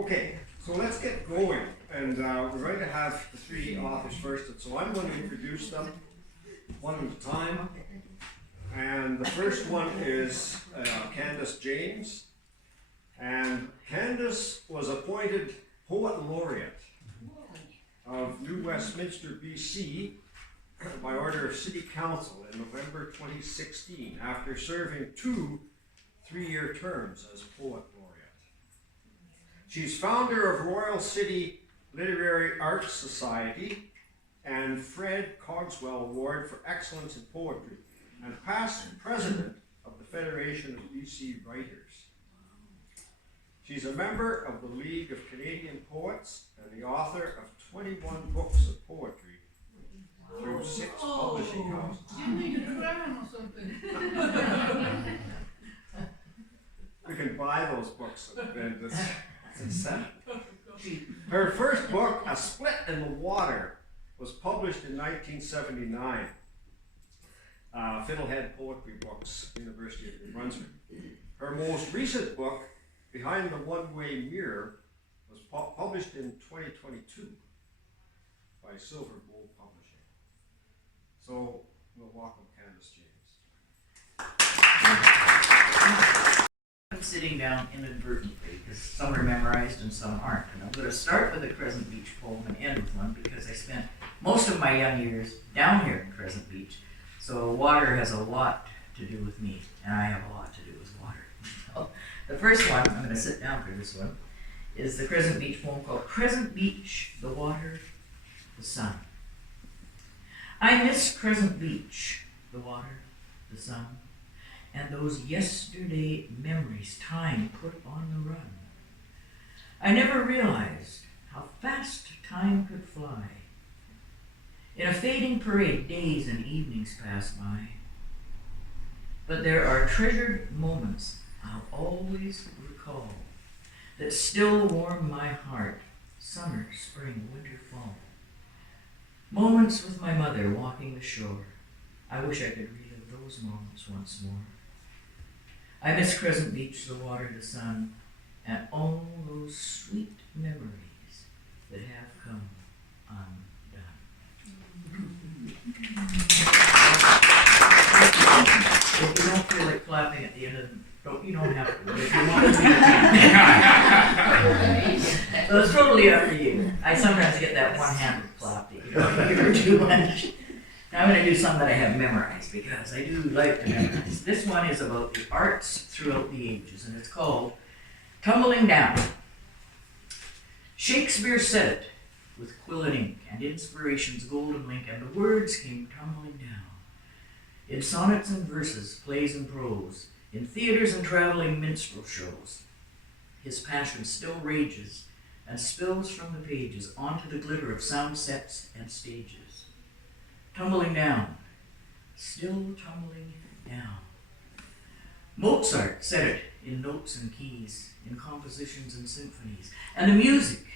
Okay, so let's get going, and we're going to have the three authors first, and so I'm going to introduce them one at a time. And the first one is Candice James, and Candice was appointed Poet Laureate of New Westminster, BC, by order of City Council in November 2016, after serving 2 3-year terms as Poet Laureate. She's founder of Royal City Literary Arts Society and Fred Cogswell Award for Excellence in Poetry, and past president of the Federation of BC Writers. She's a member of the League of Canadian Poets and the author of 21 books of poetry through 6 publishing houses. We can buy those books at Bendis. Her first book, A Split in the Water, was published in 1979. Fiddlehead Poetry Books, University of New Brunswick. Her most recent book, Behind the One-Way Mirror, was published in 2022 by Silver Bowl Publishing. So we'll welcome Candice James. I'm sitting down inadvertently because some are memorized and some aren't. And I'm going to start with a Crescent Beach poem and end with one because I spent most of my young years down here in Crescent Beach. So water has a lot to do with me, and I have a lot to do with water. So the first one, I'm going to sit down for this one, is the Crescent Beach poem called Crescent Beach, the Water, the Sun. I miss Crescent Beach, the water, the sun, and those yesterday memories time put on the run. I never realized how fast time could fly. In a fading parade, days and evenings pass by. But there are treasured moments I'll always recall that still warm my heart, summer, spring, winter, fall. Moments with my mother walking the shore. I wish I could relive those moments once more. I miss Crescent Beach, the water, the sun, and all those sweet memories that have come undone. If you don't feel like clapping at the end of the, you don't have to, but if you want to, you can. So it's totally up to you. I sometimes get that one-handed clap that you don't hear too much. Now I'm going to do some that I have memorized because I do like to memorize. This one is about the arts throughout the ages, and it's called Tumbling Down. Shakespeare said it with quill and ink, and inspiration's golden link, and the words came tumbling down. In sonnets and verses, plays and prose, in theaters and traveling minstrel shows, his passion still rages and spills from the pages onto the glitter of sound sets and stages. Tumbling down, still tumbling down. Mozart said it in notes and keys, in compositions and symphonies, and the music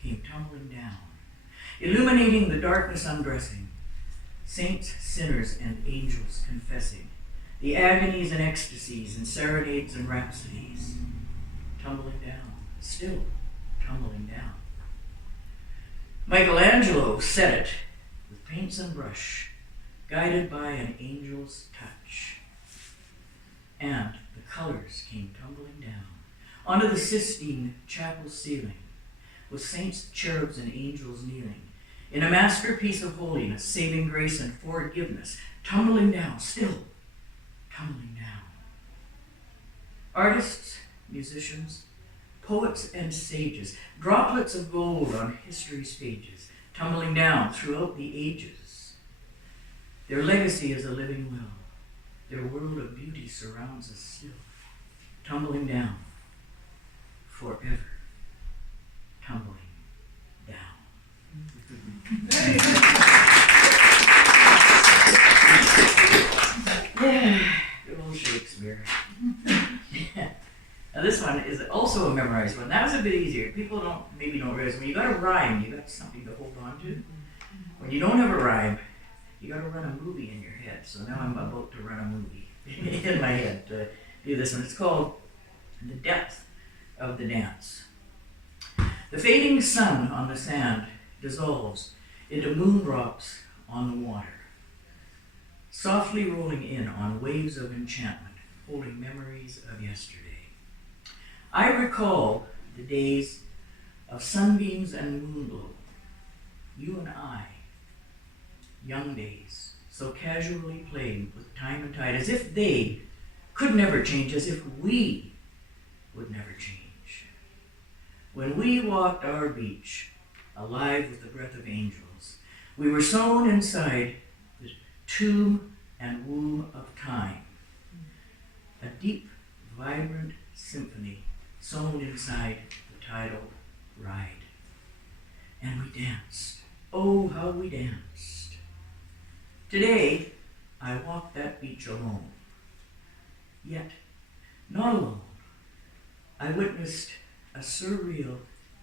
came tumbling down, illuminating the darkness undressing, saints, sinners, and angels confessing, the agonies and ecstasies and serenades and rhapsodies, tumbling down, still tumbling down. Michelangelo said it with paints and brush, guided by an angel's touch. And the colors came tumbling down onto the Sistine Chapel ceiling, with saints, cherubs, and angels kneeling, in a masterpiece of holiness, saving grace and forgiveness, tumbling down, still tumbling down. Artists, musicians, poets, and sages, droplets of gold on history's pages, tumbling down throughout the ages. Their legacy is a living will. Their world of beauty surrounds us still, tumbling down, forever tumbling down. Good old Shakespeare. Now this one is also a memorized one. That was a bit easier. People maybe don't realize when you got a rhyme, you got something to hold on to. When you don't have a rhyme, you got to run a movie in your head. So now I'm about to run a movie in my head to do this one. It's called The Depth of the Dance. The fading sun on the sand dissolves into moondrops on the water, softly rolling in on waves of enchantment, holding memories of yesterday. I recall the days of sunbeams and moonglow, you and I, young days, so casually playing with time and tide, as if they could never change, as if we would never change. When we walked our beach, alive with the breath of angels, we were sown inside the tomb and womb of time, a deep, vibrant symphony sown inside the tidal ride. And we danced. Oh, how we danced. Today, I walked that beach alone. Yet, not alone. I witnessed a surreal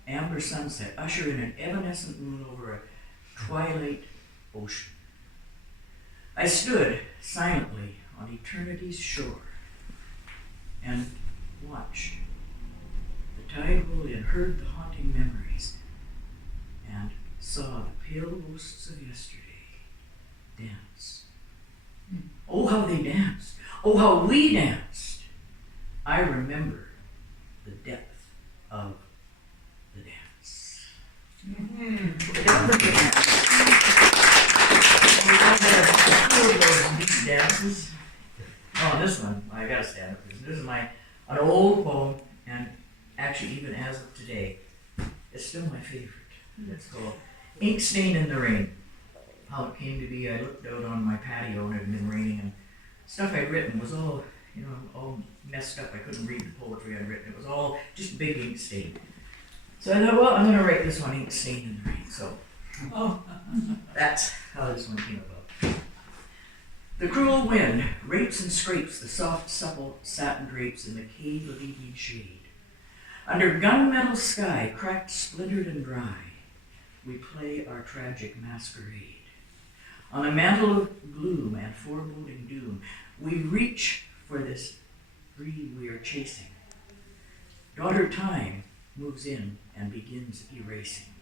amber sunset usher in an evanescent moon over a twilight ocean. I stood silently on eternity's shore and watched the tide roll in, heard the haunting memories, and saw the pale ghosts of yesterday dance. Oh, how they danced. Oh, how we danced. I remember the depth of the dance. The depth of the dance. We had a few of those dances. Oh, this one, I gotta stand up. This is an old poem, and actually even as of today, it's still my favorite. It's called Ink Stain in the Rain. How it came to be, I looked out on my patio and it had been raining, and stuff I'd written was all, all messed up. I couldn't read the poetry I'd written. It was all just big ink stain. So I thought, well, I'm gonna write this one, Ink Stain in the Rain. So that's how this one came about. The cruel wind rapes and scrapes the soft, supple satin drapes in the cave of evening shade. Under gunmetal sky, cracked, splintered, and dry, we play our tragic masquerade. On a mantle of gloom and foreboding doom, we reach for this breed we are chasing. Daughter Time moves in and begins erasing.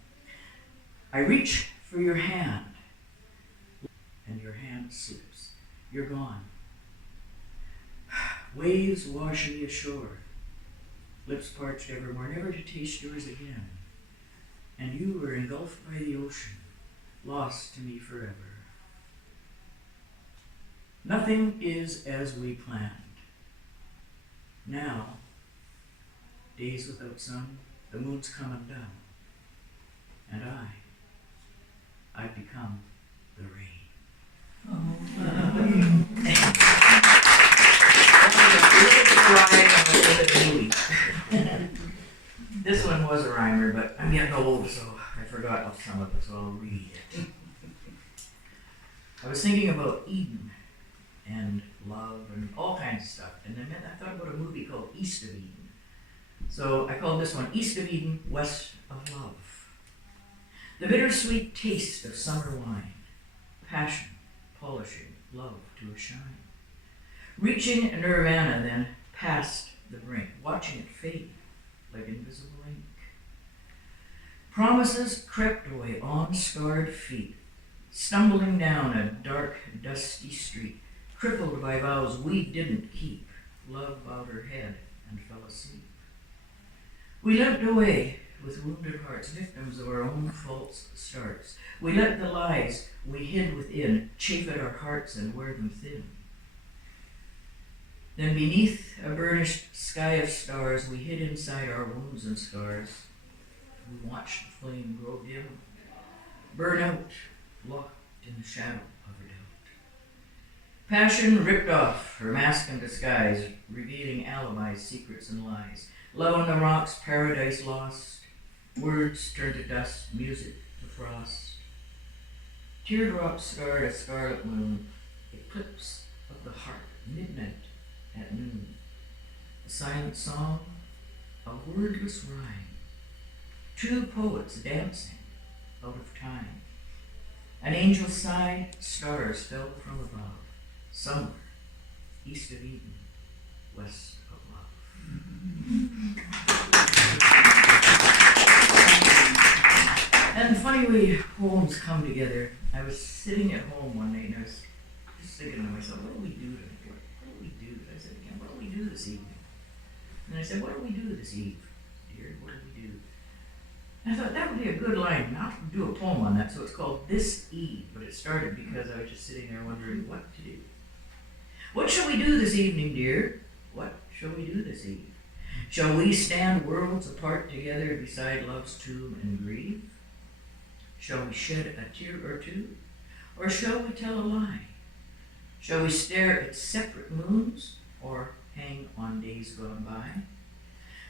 I reach for your hand, and your hand slips. You're gone. Waves wash me ashore, lips parched evermore, never to taste yours again. And you were engulfed by the ocean, lost to me forever. Nothing is as we planned. Now, days without sun, the moon's come undone, and I've become the rain. This one was a rhymer, but I'm getting old, so I forgot some of it, so I'll read it. I was thinking about Eden and love and all kinds of stuff, and then I thought about a movie called East of Eden. So I called this one East of Eden, West of Love. The bittersweet taste of summer wine, passion, polishing, love to a shine. Reaching nirvana, then past the brink, watching it fade like invisible ink. Promises crept away on scarred feet, stumbling down a dark, dusty street, crippled by vows we didn't keep. Love bowed her head and fell asleep. We limped away with wounded hearts, victims of our own false starts. We let the lies we hid within chafe at our hearts and wear them thin. Then beneath a burnished sky of stars, we hid inside our wounds and scars. We watched the flame grow dim, burn out, locked in the shadow of a doubt. Passion ripped off her mask and disguise, revealing alibis, secrets, and lies. Love on the rocks, paradise lost. Words turned to dust, music to frost. Teardrops scarred a scarlet moon, eclipse of the heart, midnight at noon. A silent song, a wordless rhyme. Two poets dancing out of time. An angel sighed, stars fell from above. Somewhere, east of Eden, west of love. And funny way poems come together. I was sitting at home one night and I was just thinking to myself, what do we do today? What do we do? I said again, what do we do this evening? And I said, what do we do this eve, dear? What do we do? And I thought that would be a good line, not to do a poem on that. So it's called This Eve, but it started because I was just sitting there wondering what to do. What shall we do this evening, dear? What shall we do this eve? Shall we stand worlds apart together beside love's tomb and grieve? Shall we shed a tear or two? Or shall we tell a lie? Shall we stare at separate moons? Or hang on days gone by?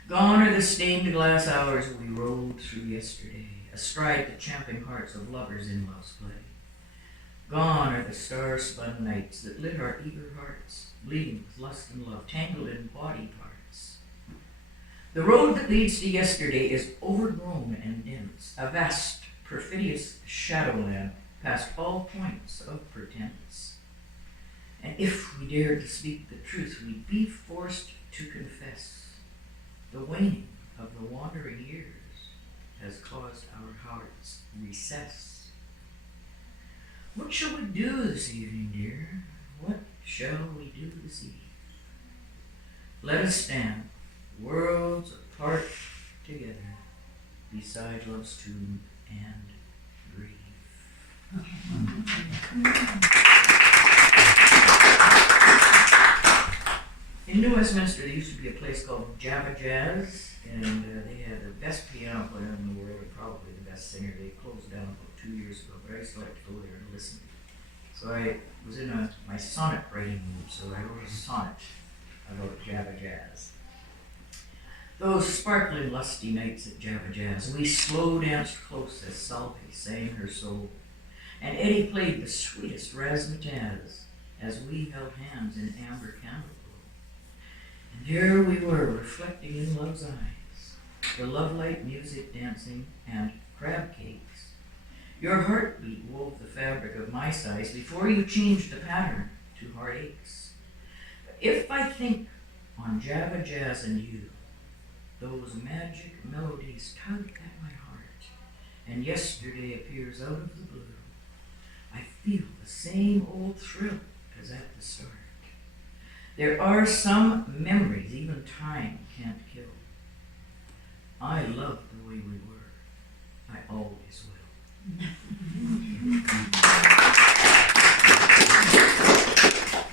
Gone are the stained glass hours we rolled through yesterday, astride the champing hearts of lovers in love's play. Gone are the star-spun nights that lit our eager hearts, bleeding with lust and love, tangled in body parts. The road that leads to yesterday is overgrown and dense, a vast, perfidious shadowland past all points of pretense. And if we dared to speak the truth, we'd be forced to confess the waning of the wandering years has caused our hearts recess. What shall we do this evening, dear? What shall we do this eve? Let us stand, worlds apart together, beside love's tomb and grieve. In New Westminster, there used to be a place called Java Jazz, and they had the best piano player in the world, and probably the best singer. They closed down about 2 years ago, but I used to like to go there and listen. So I was in my sonnet writing mood, so I wrote a sonnet about Java Jazz. Those sparkling, lusty nights at Java Jazz, we slow danced close as Salve sang her soul, and Eddie played the sweetest razzmatazz as we held hands in amber candle glow. And there we were, reflecting in love's eyes, the lovelight music dancing and crab cakes. Your heartbeat wove the fabric of my sighs before you changed the pattern to heartaches. If I think on Java Jazz and you, those magic melodies tug at my heart, and yesterday appears out of the blue, I feel the same old thrill as at the start. There are some memories even time can't kill. I love the way we were. I always will.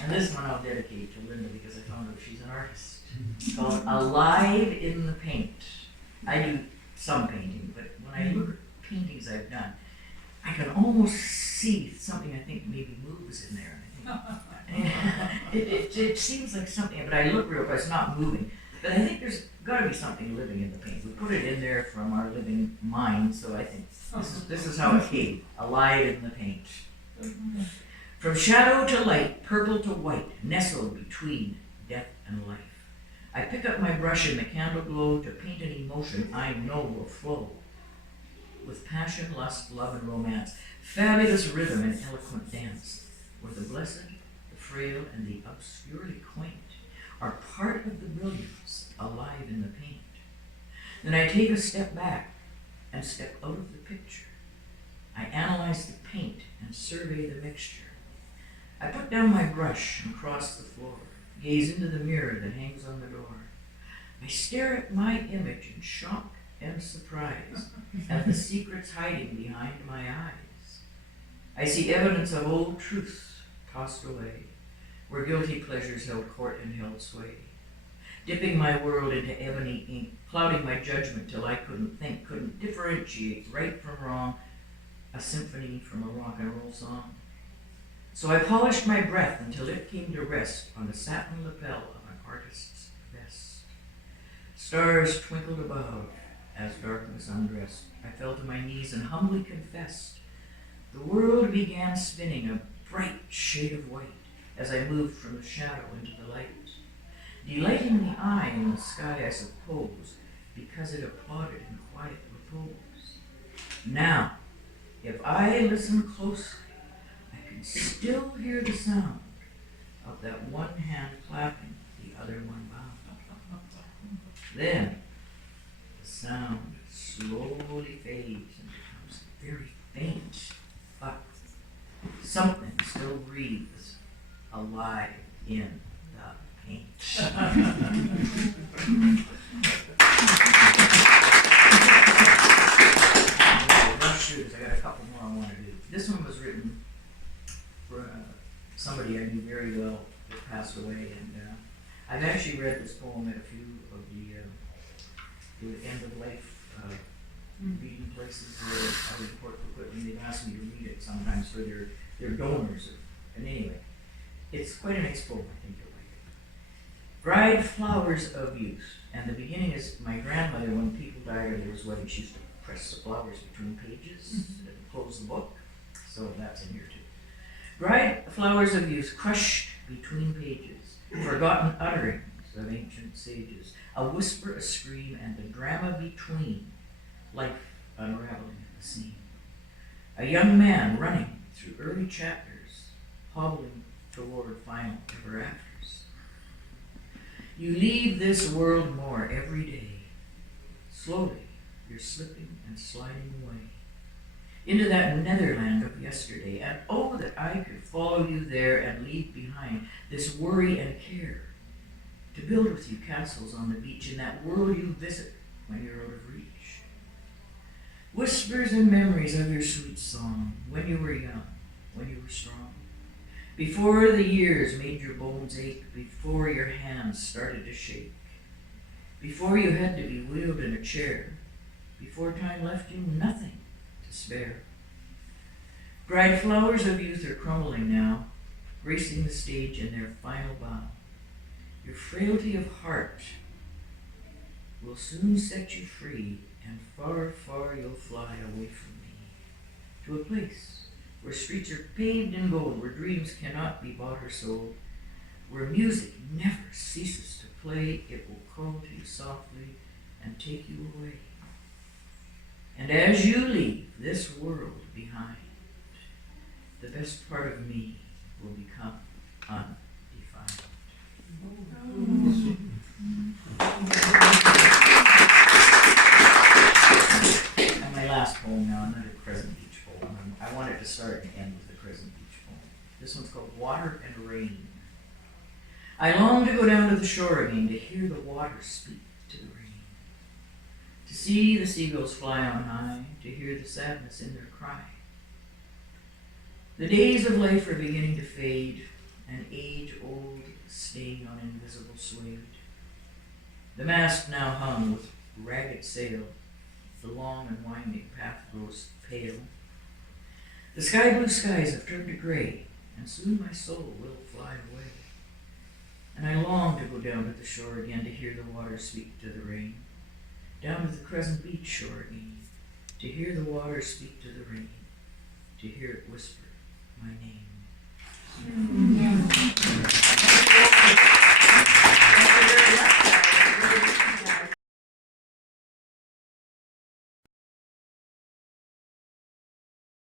And this one I'll dedicate to Linda because I found out she's an artist. It's called Alive in the Paint. I do some painting, but when I look at paintings I've done, I can almost see something I think maybe moves in there. It seems like something, but I look real, but it's not moving. But I think there's got to be something living in the paint. We put it in there from our living mind, so I think this is how it came, alive in the paint. From shadow to light, purple to white, nestled between death and life. I pick up my brush in the candle glow to paint an emotion I know will flow. With passion, lust, love, and romance, fabulous rhythm and eloquent dance, where the blessed, the frail, and the obscurely quaint are part of the brilliance alive in the paint. Then I take a step back and step out of the picture. I analyze the paint and survey the mixture. I put down my brush and cross the floor, gaze into the mirror that hangs on the door. I stare at my image in shock and surprise at the secrets hiding behind my eyes. I see evidence of old truths tossed away, where guilty pleasures held court and held sway. Dipping my world into ebony ink, clouding my judgment till I couldn't think, couldn't differentiate right from wrong, a symphony from a rock and roll song. So I polished my breath until it came to rest on the satin lapel of an artist's vest. Stars twinkled above as darkness undressed. I fell to my knees and humbly confessed. The world began spinning a bright shade of white as I moved from the shadow into the light. Delighting the eye in the sky, I suppose, because it applauded in quiet repose. Now, if I listen closely, I can still hear the sound of that one hand clapping, the other one bound. Then, the sound slowly fades and becomes faint, but something still breathes alive in the paint. I got a couple more I want to do. This one was written for somebody I knew very well that passed away, and I've actually read this poem at a few of the end of life reading places where I report the equipment. They've asked me to read it sometimes for their donors. And anyway, it's quite a nice poem. I think you'll like it. Dried flowers of youth. And the beginning is my grandmother, when people died or there was weddings, she used to press the flowers between pages and close the book. So that's in here too. Dried flowers of youth crushed between pages, forgotten utterings of ancient sages, a whisper, a scream, and the drama between, life unraveling at the seam. A young man running through early chapters, hobbling toward final ever afters. You leave this world more every day. Slowly, you're slipping and sliding away into that netherland of yesterday. And oh, that I could follow you there and leave behind this worry and care, to build with you castles on the beach in that world you visit when you're out of reach. Whispers and memories of your sweet song, when you were young, when you were strong. Before the years made your bones ache, before your hands started to shake, before you had to be wheeled in a chair, before time left you nothing to spare. Dried flowers of youth are crumbling now, gracing the stage in their final bow. Your frailty of heart will soon set you free, and far, far you'll fly away from me, to a place where streets are paved in gold, where dreams cannot be bought or sold, where music never ceases to play. It will call to you softly and take you away. And as you leave this world behind, the best part of me will become undefined. And my last poem now, another Crescent Beach poem. I wanted to start and end with the Crescent Beach poem. This one's called Water and Rain. I long to go down to the shore again, to hear the water speak to the rain, to see the seagulls fly on high, to hear the sadness in their cry. The days of life are beginning to fade, an age-old stain on invisible suede. The mast now hung with ragged sail, the long and winding path grows pale. The sky-blue skies have turned to gray, and soon my soul will fly away. And I long to go down to the shore again, to hear the water speak to the rain. Down to the Crescent Beach shore again, to hear the water speak to the rain, to hear it whisper my name.